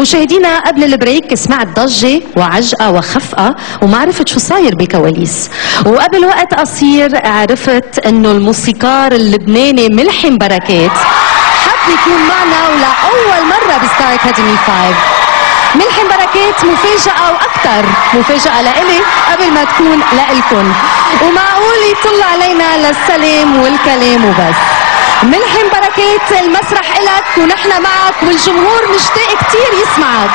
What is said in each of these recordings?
مشاهدينا قبل البريك سمعت ضجة وعجقة وخفقة وما عرفت شو صاير بكواليس، وقبل وقت قصير عرفت انه الموسيقار اللبناني ملحم بركات حب يكون معنا ولأول مرة بستار أكاديمي 5. ملحم بركات مفاجأة وأكثر مفاجأة لإلي قبل ما تكون لإلكن، ومعقول يطل علينا للسلام والكلام وبس. ملحم بركات المسرح إلك ونحن معك والجمهور مشتاق كتير يسمعك.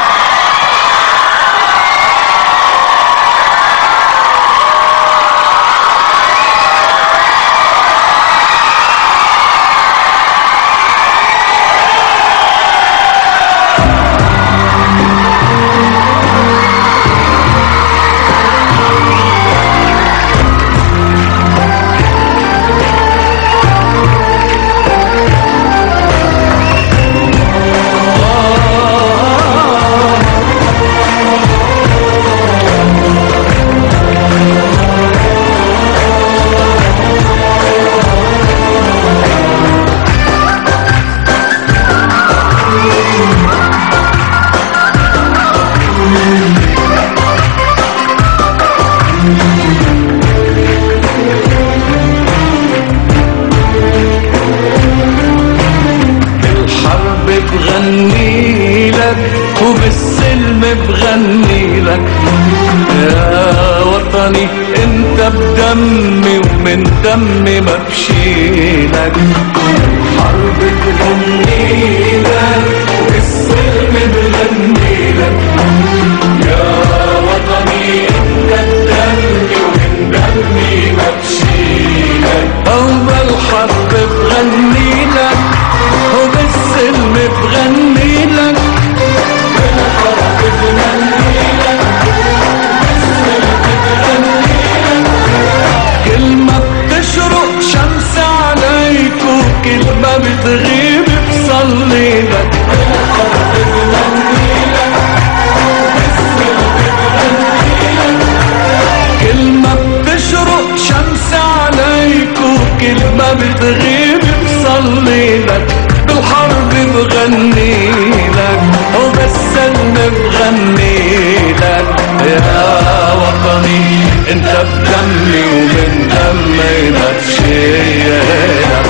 بغني لك وبالسلم بغني لك يا وطني، انت بدمي ومن دمي ما بشيلك. الحرب بغني لك وبالسلم بغني لك يا وطني، انت بدمي ومن دمي ما بشيلك. اول حرب بغني لك وبالسلم بغني لك، بالحرب بغني لك بالسلم بغني لك. كل ما بتشرق شمس عليك وكل ما بتغيب بصلي لك. بالحرب بغني لك بالسلم بغني لك. كل ما بتشرق شمس عليك وكل ما بتغيب بصلي لك. بالحرب بغني لك وبالسلم بغني لك يا وطني، انت بدمي ومن دمي ما بشيلك.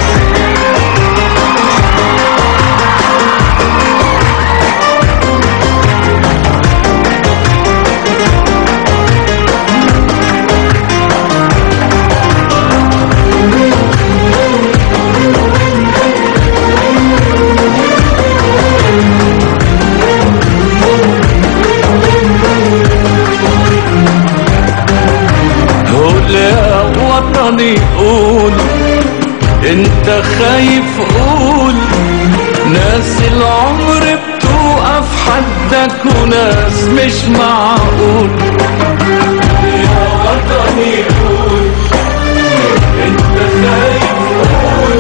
قول انت خايف، قول ناس العمر بتوقف حدك وناس مش معقول. يا وطني قول انت خايف، قول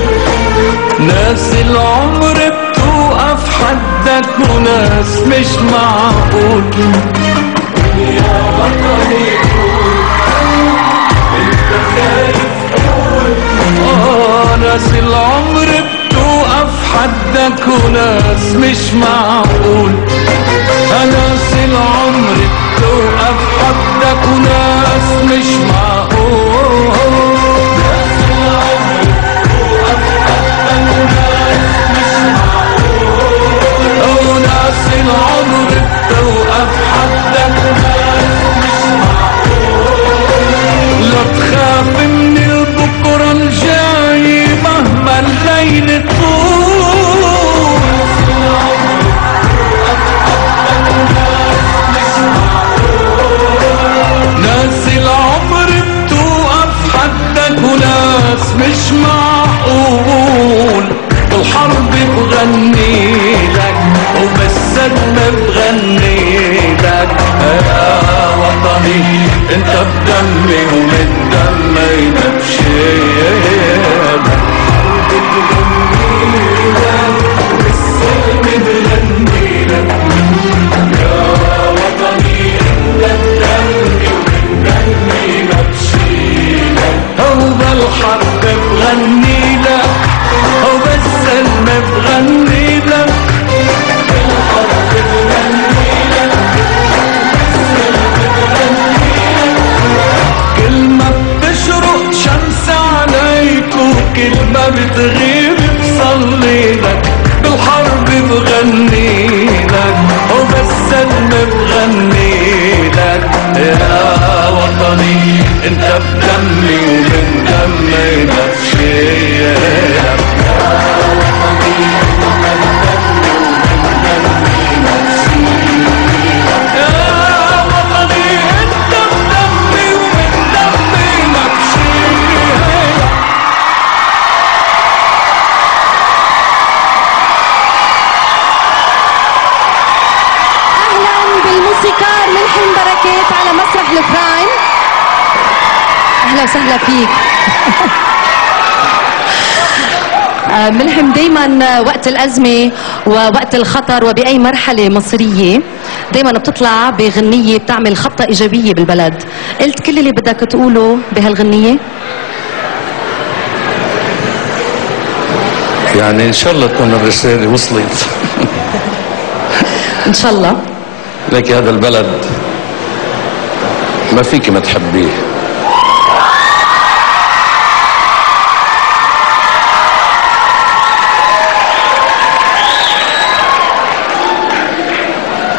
ناس العمر بتوقف حدك وناس مش معقول. يا وطني قول انت خايف، ناس العمر بتوقف حدك وناس مش معقول. ناس العمر بتوقف حدك وناس مش معقول. ناس العمر بتوقف حدك وناس مش معقول. وناس العمر بتوقف حدك وناس مش معقول. لا تخاف من البكرة الجاي مهما الليل طول. ناس العمر بتوقف حدك وناس مش معقول. الحرب بغني لك وبالسلم بغني لك يا وطني، انت بدمي ومن دمي ما بشيلك. بغني لك وبالسلم بغني لك يا وطني، انت بدمي ومن دمي ما بشيلك. وبالحرب بغني لك وبالسلم بغني لك، بالحرب بغني بركات على مسرح البرايم. اهلا وسهلا فيك. ملهم دايما وقت الأزمة ووقت الخطر وبأي مرحلة مصرية دايما بتطلع بغنية بتعمل خبطة إيجابية بالبلد. قلت كل اللي بدك تقوله بهالغنية؟ يعني إن شاء الله تكون الرسالة وصلت. إن شاء الله. لك هذا البلد ما فيك ما تحبيه.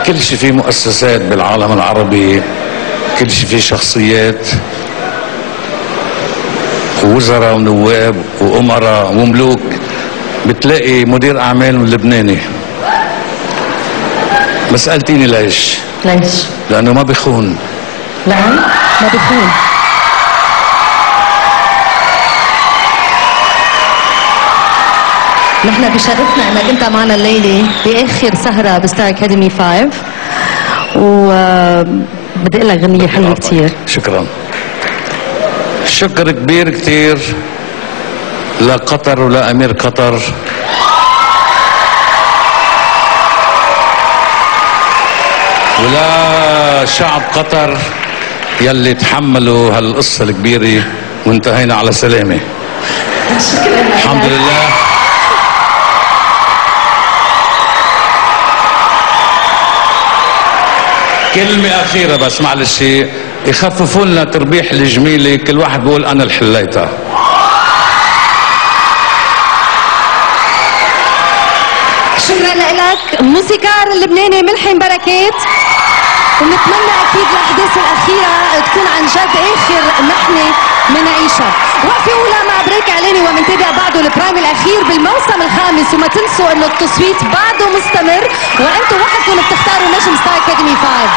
كل شيء فيه مؤسسات بالعالم العربي، كل شيء فيه شخصيات ووزراء ونواب وأمراء وملوك. بتلاقي مدير أعمال لبناني. بس سألتيني ليش؟ ليش؟ لأنه ما بيخون. لأن ما بيخون. نحن بشرفنا انك انت معنا الليله باخر سهره بستار اكاديمي 5 وبدي اقول لك غنيه حلوه كثير. شكرا. شكر كبير كثير لقطر ولأمير قطر ولا شعب قطر يلي تحملوا هالقصة الكبيرة وانتهينا على سلامة. الحمد لله. كلمة أخيرة بس معلش، يخففوا لنا تربيح الجميلة، كل واحد بيقول أنا اللي حليتها. شكرا لك موسيقار اللبناني ملحم بركات، ونتمنى اكيد الاحداث الاخيره تكون عن جد اخر محنه منعيشها. وقفه اولى مع بريك اعلاني ومنتابع بعده البرايم الاخير بالموسم الخامس، وما تنسوا انه التصويت بعده مستمر وانتم وحدكم بتختاروا نجم ستار اكاديمي 5.